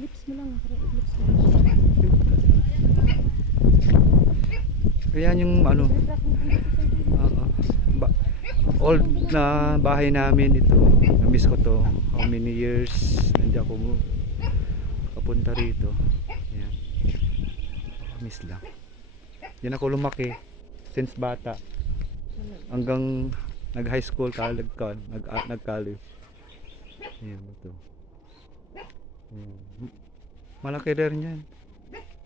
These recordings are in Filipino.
Lips mo lang. Lips mo lang. Ayan yung ano. Oo. Ba- old na bahay namin ito. Na-miss ko to. How many years nandiyan ko kapunta rito. Ayan. Miss lang. Yan ako lumaki since bata hanggang nag high school, nag college. Ayan ito. Ayan. Malaki rin yan.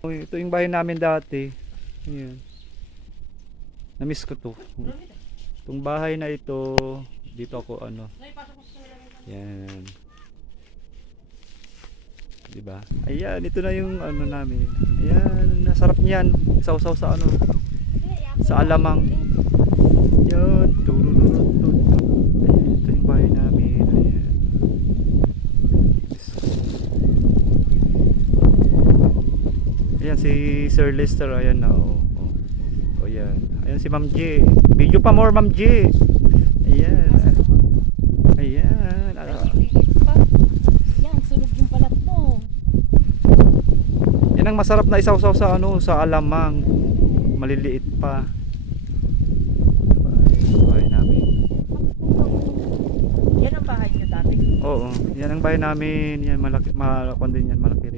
Ito yung bahay namin dati. Ayan. Na-miss ko to. Itong bahay na ito, dito ako ano. Yan. Diba? Ayan, ito na yung ano namin. Ayan, nasarap niyan. Sausaw sa ano. Sa alamang. Yan. Turururutut. Ayan, ito yung bahay namin. Ayan. Ayan si Sir Lester. Ayan na. O yan. Ayan si Ma'am J. Video pa more Ma'am J. Ayan. Ayan. Yan, sunog yung balat mo. Yan ang masarap na isawsaw sa ano, sa alamang. Maliliit pa. Diba? Ayan ang bahay namin. Yan ang bahay niyo dati. Oo. Yan ang bahay namin. Yan malaki. Malaki din yan. Malaki